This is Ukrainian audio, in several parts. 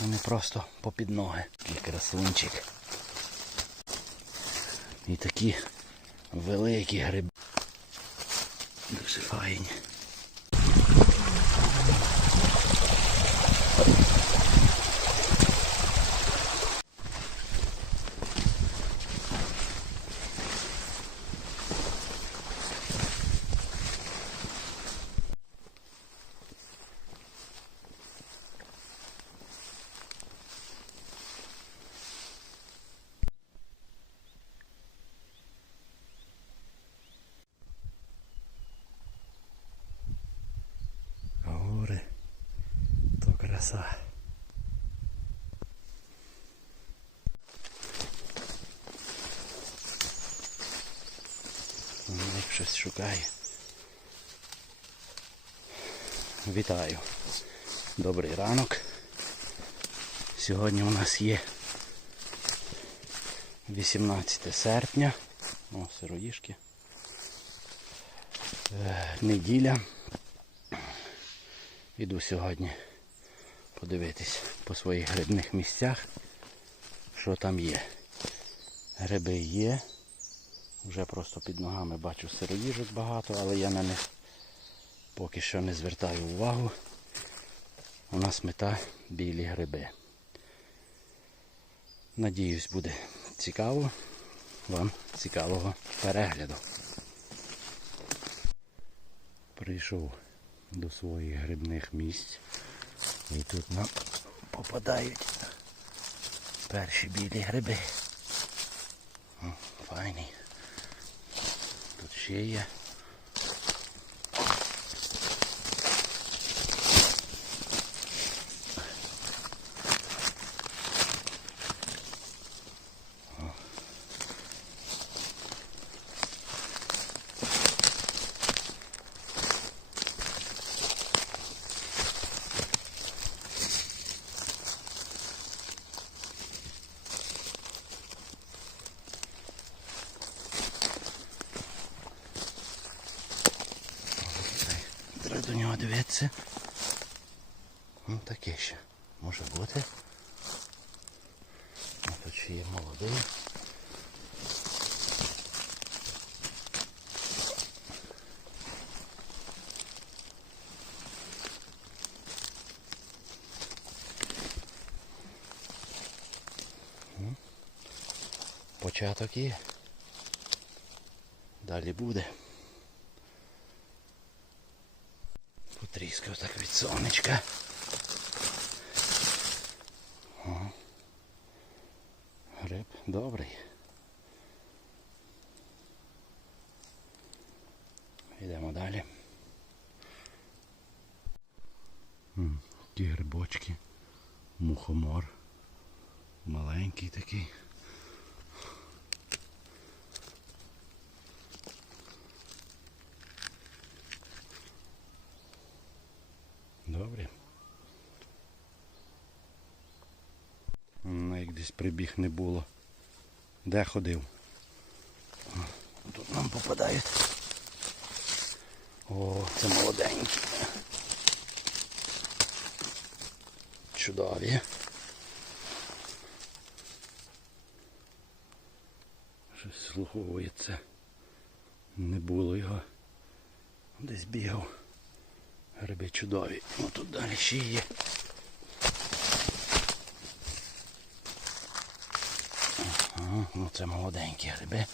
Вони просто попід ноги. Такий красунчик. І такі великі гриби. Дуже файні. Гори, то краса. Він щось шукає. Вітаю. Добрий ранок. Сьогодні у нас є 18 серпня. О, сироїшки. Е, неділя. Іду сьогодні подивитись по своїх грибних місцях, що там є. Гриби є. Вже просто під ногами бачу сироїжок багато, але я на них поки що не звертаю увагу. У нас мета білі гриби. Надіюсь, буде цікаво. Вам цікавого перегляду. Прийшов до своїх грибних місць. І тут нам попадають перші білі гриби. О, файний. Тут ще є. До. Ну таке ще. Може бути. А тут ще є молодий. Початок є. Далі буде. Потріскав так від сонечка. О. Гриб добрий. Йдемо далі. Ті грибочки. Мухомор. Маленький такий. Добре. Ну, як десь прибіг не було. Де ходив? Тут нам попадають. О, це молоденькі. Чудові. Щось слуховується. Не було його. Десь бігав. Гриби чудові. Ну тут далі ще є. Ну це молоденькі гриби.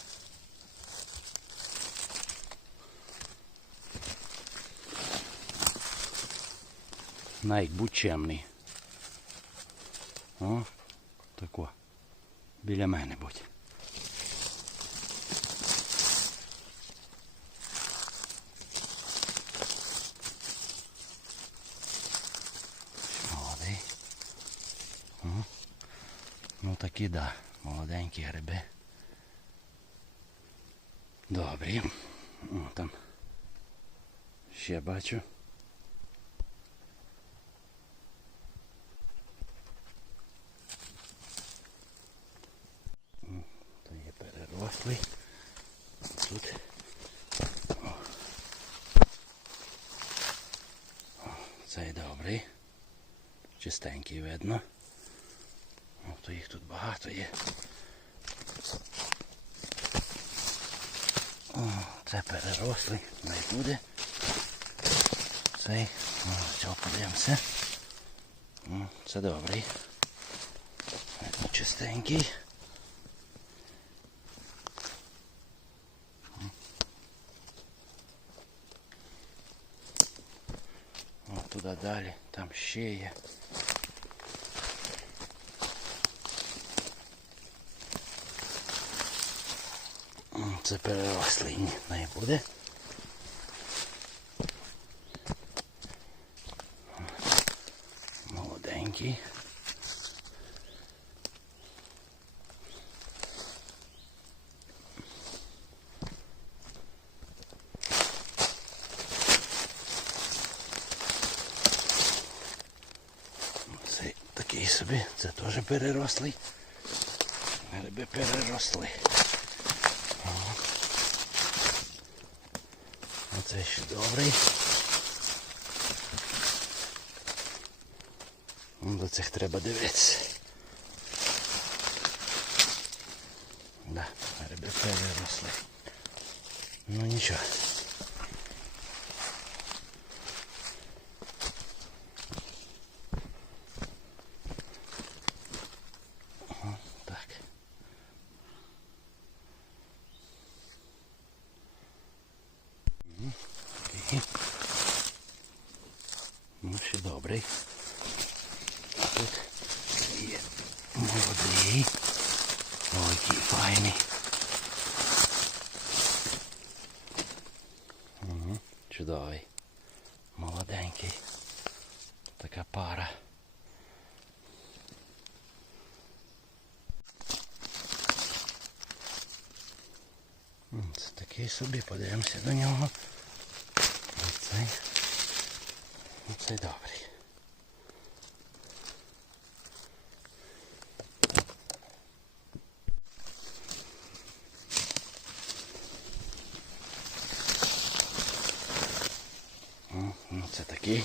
Найк, будь чемний. О, тако. Біля мене будь. Молодий. Ну такі да, молоденькі гриби. Добрі. О, там ще бачу. О, То є перерослий. Тут. О. О, цей добрий. Чистенький видно. то їх тут багато є. перерослий, не буде. Цей, о, цього подивимося. О, Це добрий. Видно, Чистенький. О, туди далі, там ще є. М, Це перерослий, ні, не буде. Молоденький. Це такий собі, це теж перерослий. Гриби переросли. Оце ще добрий. До цих треба дивитися. Да, ребята, виросли. Ну нічого. Ага, Так. Окей. Ну, ще добрий. А тут є молодий. Ой, який файний. Угу. Чудовий. Молоденький. Така пара. Це такий собі, подивимося до нього. Оцей. Оцей добрий. О, Ну, це такий.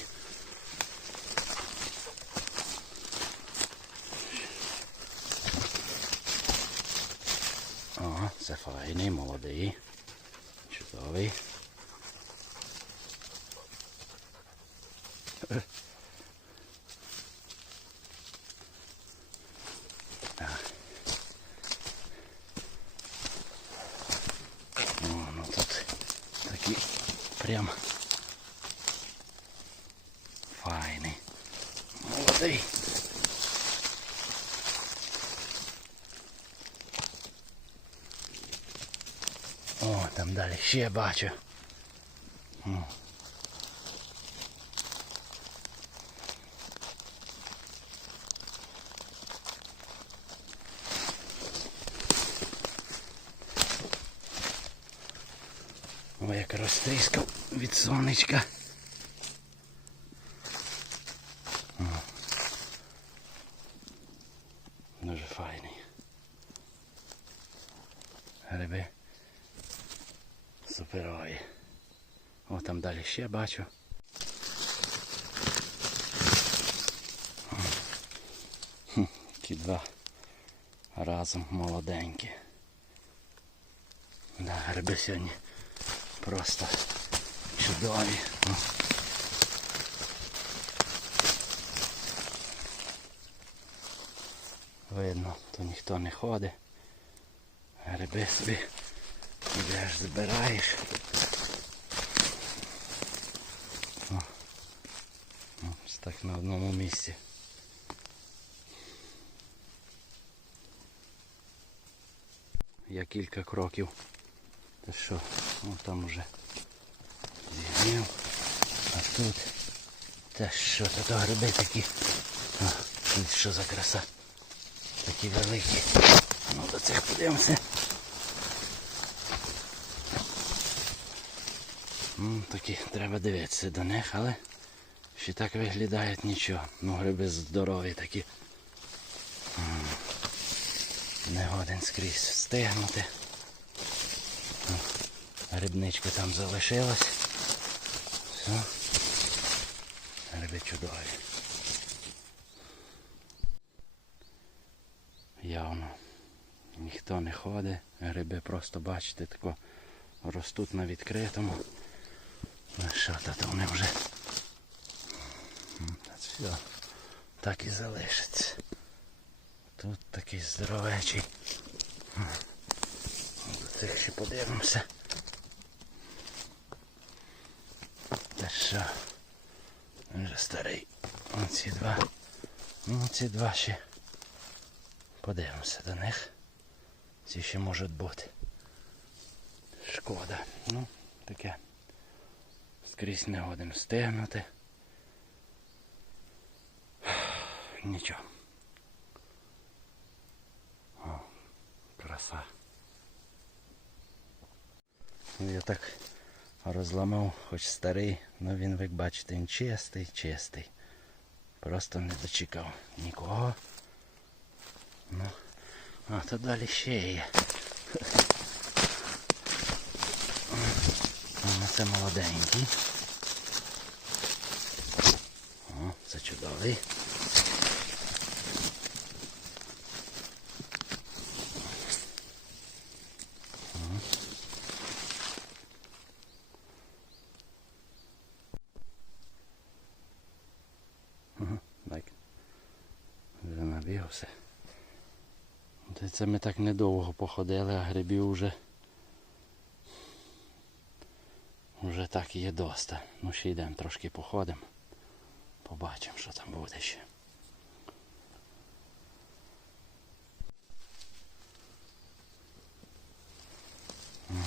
О, це файний, молодий. Чудовий. Так. О, ну тут такий прям файний. Молодий. О, там далі ще бачу. О. Як розтріскав від сонечка. О. Дуже файний. Гриби. Суперові. О, там далі ще бачу. Ті два разом молоденькі. Да, гриби сьогодні просто чудові. Видно, то ніхто не ходить. Гриби собі йдеш, збираєш. О. Ось так на одному місці. Я кілька кроків. Та що, о там уже зігнів. А тут та що, та то гриби такі. Тут що за краса. Такі великі. Ну до цих подивимося. Ну, такі треба дивитися до них, але ще так виглядають нічого. Ну гриби здорові такі. Не годен скрізь встигнути. Грибничка там залишилась. Все. Гриби чудові. явно ніхто не ходить. Гриби просто, бачите, тако ростуть на відкритому. Ну що то вони вже. Все. Так і залишиться. Тут такий здоровечий. До цих ще подивимося. Та що? Він вже старий. Оці два. Ну, ці два ще. Подивимося до них. Ці ще можуть бути. Шкода. Ну, таке. Скрізь не годен встигнути. Нічого. О, краса. Ну, Я так розламав, хоч старий, але він, як бачите, він чистий, чистий. Просто не дочекав нікого. Ну, а то далі ще є. Ну, це молоденький. О, це чудовий. Так. Вже набігався. Та Це ми так недовго походили, а грибів вже. Вже так є доста. Ну ще йдемо трошки походимо. Побачимо, що там буде ще. М.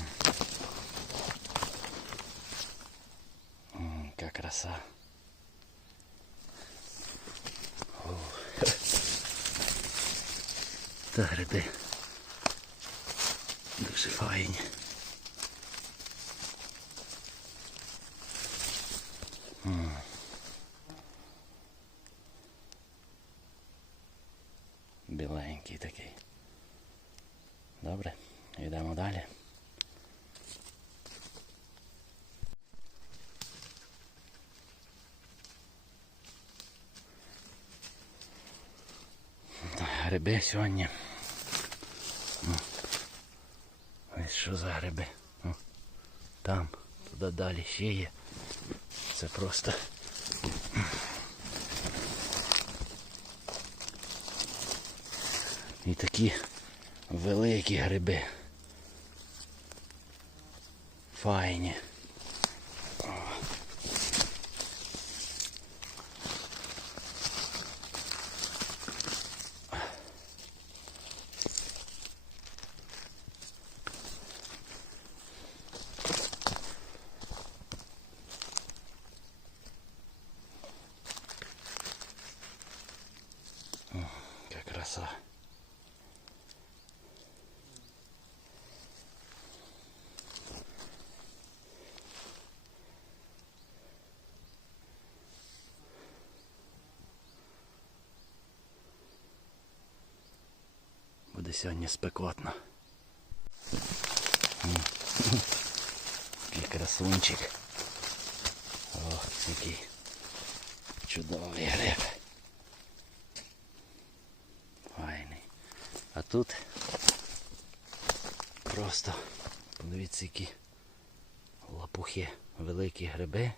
М, Яка краса. О. Та гриби. Дуже файні. М. Біленький такий. Добре, йдемо далі. Гриби сьогодні. Ну, Ось що за гриби. Ну, Там, туди далі ще є. Це просто. І такі великі гриби. Файні. Яка краса. Буде сьогодні спекотно. М. Який красунчик. О, який чудовий гриб. Файний. А тут просто подивіться, які лапухи, великі гриби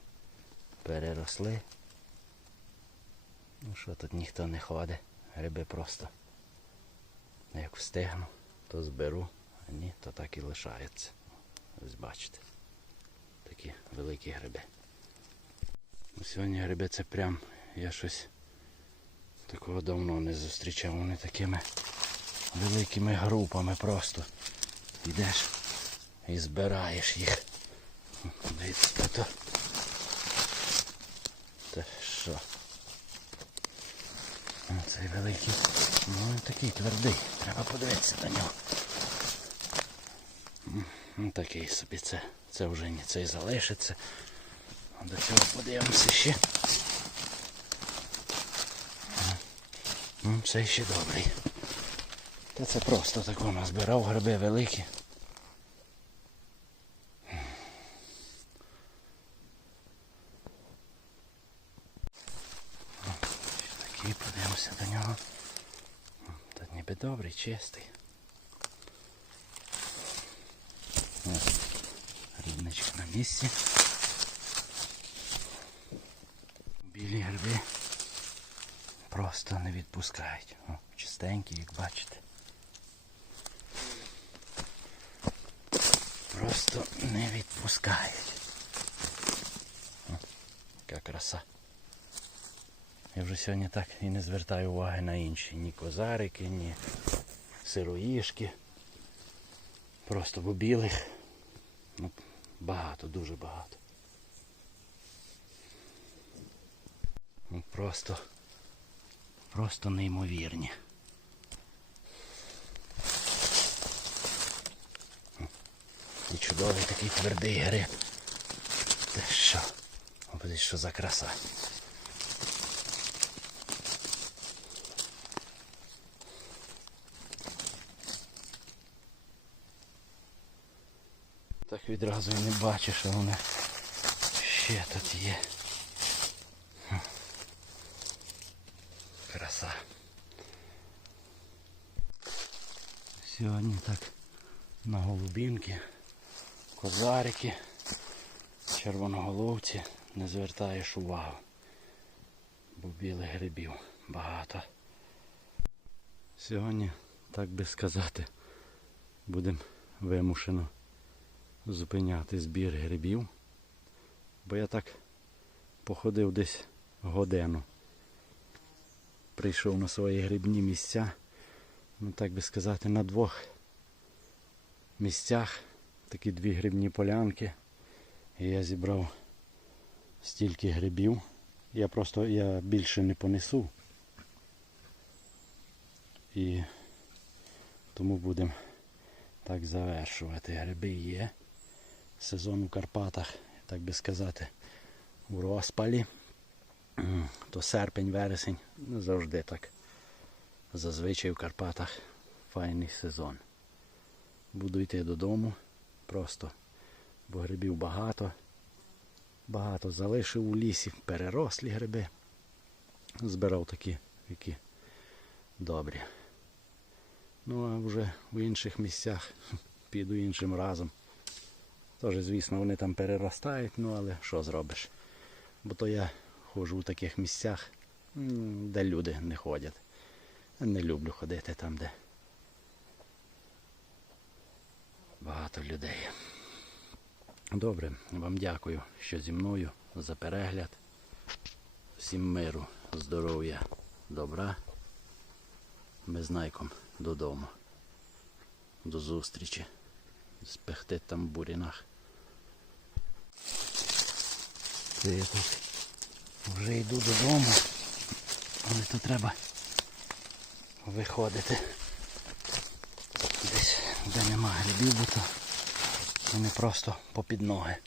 переросли. Ну що тут ніхто не ходить, гриби просто. Як встигну, то зберу, а ні, то так і лишається. Ось бачите. Такі великі гриби. Ну, Сьогодні гриби це прям я щось такого давно не зустрічав. Вони такими великими групами просто йдеш і збираєш їх. Дивіться, то. Та що? Цей великий. Такий твердий. Треба подивитися на нього. Ну такий собі це. Це вже не цей залишиться. До цього подивимося ще. Це ще добрий. Та це просто тако назбирав гриби великі. добрий, чистий. Ось, рідничка на місці. Білі гриби просто не відпускають. О, чистенькі, як бачите. Просто не відпускають. О, яка краса. Я вже сьогодні так і не звертаю уваги на інші. Ні козарики, ні сироїшки. Просто бо білих. Ну, багато, дуже багато. Ну, просто, просто неймовірні. І чудовий такий твердий гриб. Те що? О, що за краса. Відразу і не бачу, що воно ще тут є. Краса. Сьогодні так на голубінки, козарики, червоноголовці не звертаєш увагу. Бо білих грибів багато. Сьогодні, так би сказати, будемо вимушено зупиняти збір грибів. Бо я так походив десь годину. Прийшов на свої грибні місця. Ну так би сказати, на двох місцях такі дві грибні полянки. І я зібрав стільки грибів. Я просто я більше не понесу. І тому будемо так завершувати. Гриби є. Сезон у Карпатах, так би сказати, у розпалі. То серпень, вересень, ну, завжди так. Зазвичай в Карпатах файний сезон. Буду йти додому просто, бо грибів багато. Багато залишив у лісі, перерослі гриби. Збирав такі, які добрі. Ну а вже в інших місцях піду іншим разом. Тож, звісно, вони там переростають, ну але що зробиш? Бо то я ходжу в таких місцях, де люди не ходять. Не люблю ходити там, де багато людей. Добре, вам дякую, що зі мною за перегляд. Всім миру, здоров'я, добра. Ми з Найком додому. До зустрічі. Спехти там в бурінах. Це я тут вже йду додому, але тут треба виходити десь, де нема грибів, бо то вони просто попід ноги.